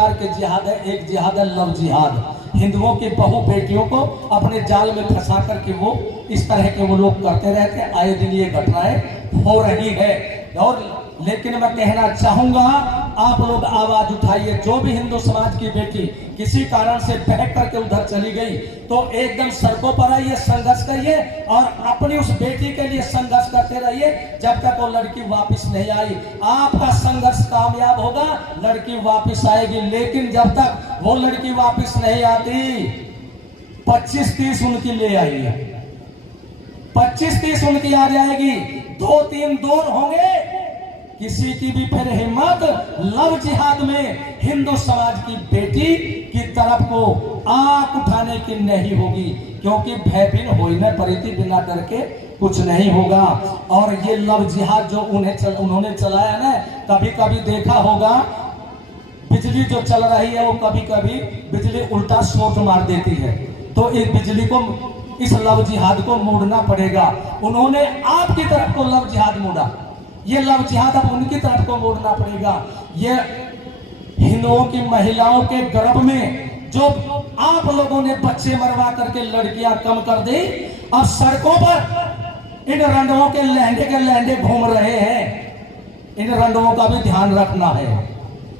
प्रकार के जिहाद है। एक जिहाद है लव जिहाद, हिंदुओं की बहु बेटियों को अपने जाल में फंसा करके वो इस तरह के वो लोग करते रहते हैं। आए दिन ये घटनाएं हो रही है। और लेकिन मैं कहना चाहूंगा, आप लोग आवाज उठाइए। जो भी हिंदू समाज की बेटी किसी कारण से बहक करके उधर चली गई तो एकदम सड़कों पर आइए, संघर्ष करिए और अपनी उस बेटी के लिए संघर्ष करते रहिए जब तक वो लड़की वापस नहीं आई। आपका संघर्ष कामयाब होगा, लड़की वापस आएगी। लेकिन जब तक वो लड़की वापस नहीं आती, 25-30 उनकी ले आइए, 25-30 उनकी आ जाएगी, 2-3 दूर होंगे। किसी की भी फिर हिम्मत लव जिहाद में हिंदू समाज की बेटी की तरफ को आंख उठाने की नहीं होगी, क्योंकि भयभीन होने परिधि बिना डर के कुछ नहीं होगा। और ये लव जिहाद जो उन्होंने चलाया ना, कभी कभी देखा होगा बिजली जो चल रही है वो कभी कभी बिजली उल्टा शॉर्ट मार देती है, तो इस बिजली को, इस लव जिहाद को मोड़ना पड़ेगा। उन्होंने आपकी तरफ को लव जिहाद मोड़ा, ये लव जिहाद अब उनकी तरफ को मोड़ना पड़ेगा। ये हिंदुओं की महिलाओं के गर्भ में जो आप लोगों ने बच्चे मरवा करके लड़कियां कम कर दी, अब सड़कों पर इन रंडवों के लहंगे घूम रहे हैं। इन रंडवों का भी ध्यान रखना है।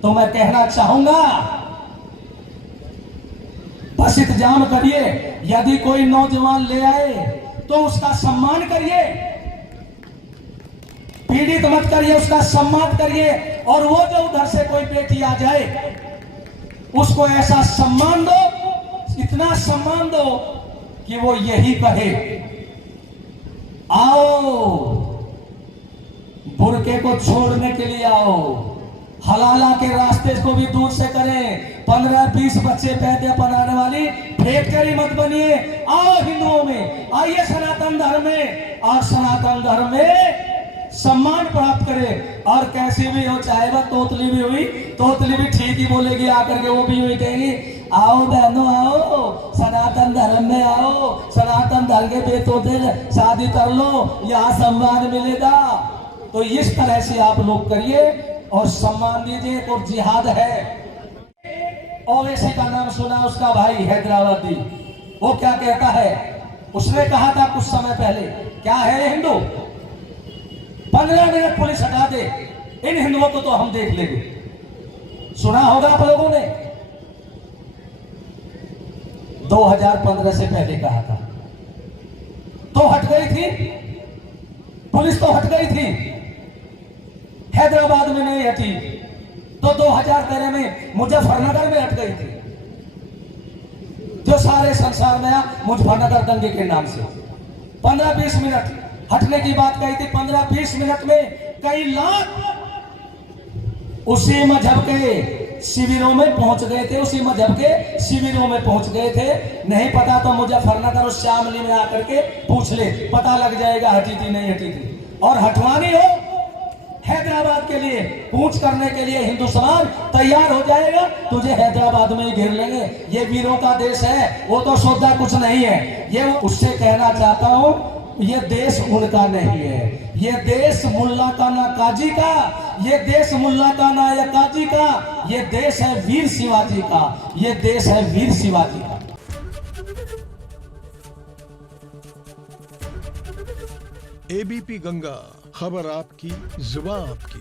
तो मैं कहना चाहूंगा, बस इंतजाम करिए। यदि कोई नौजवान ले आए तो उसका सम्मान करिए, पीड़ित मत करिए, उसका सम्मान करिए। और वो जो उधर से कोई बेटी आ जाए उसको ऐसा सम्मान दो, इतना सम्मान दो कि वो यही कहे, आओ बुरके को छोड़ने के लिए आओ, हलाला के रास्ते को भी दूर से करें। 15-20 बच्चे पैदा बनाने वाली फैक्ट्री मत बनिए। आओ हिंदुओं में आइए, सनातन धर्म में, और सनातन धर्म में सम्मान प्राप्त करे। और कैसी भी हो, चाहे वह तोतली भी हुई, तोतली भी ठीक ही बोलेगी आकर के, वो भी हुई कहेगी आओ बहनों आओ, सनातन धर्म में आओ, सनातन धर्म के बेतोते शादी कर लो, यहाँ सम्मान मिलेगा। तो इस तरह से आप लोग करिए और सम्मान दीजिए। और जिहाद है, ओवैसी का नाम सुना, उसका भाई हैदराबादी, वो क्या कहता है, उसने कहा था कुछ समय पहले, क्या है हिंदू, 15 मिनट पुलिस हटा दे, इन हिंदुओं को तो हम देख लेंगे। सुना होगा आप लोगों ने, 2015 से पहले कहा था, तो हट गई थी पुलिस, तो हट गई थी, हैदराबाद में नहीं हटी, तो 2013 में मुजफ्फरनगर में हट गई थी, जो सारे संसार में मुजफ्फरनगर दंगे के नाम से 15-20 मिनट हटने की बात कही थी। 15-20 मिनट में कई लाख उसी मजहब के शिविरों में पहुंच गए थे, उसी मजहब के शिविरों में पहुंच गए थे। नहीं पता तो मुजफ्फरनगर और शामली में आकर के पूछ ले, पता लग जाएगा हटी थी नहीं हटी थी। और हटवानी हो हैदराबाद के लिए, पूछ करने के लिए हिंदू समाज तैयार हो जाएगा, तुझे हैदराबाद में ही घेर लेंगे। ये वीरों का देश है, वो तो सौदा कुछ नहीं है। ये उससे कहना चाहता हूं, ये देश उनका नहीं है, ये देश मुल्ला का ना काजी का, ये देश मुल्ला का ना या काजी का, ये देश है वीर शिवाजी का, ये देश है वीर शिवाजी का। एबीपी गंगा, खबर आपकी, जुबान आपकी।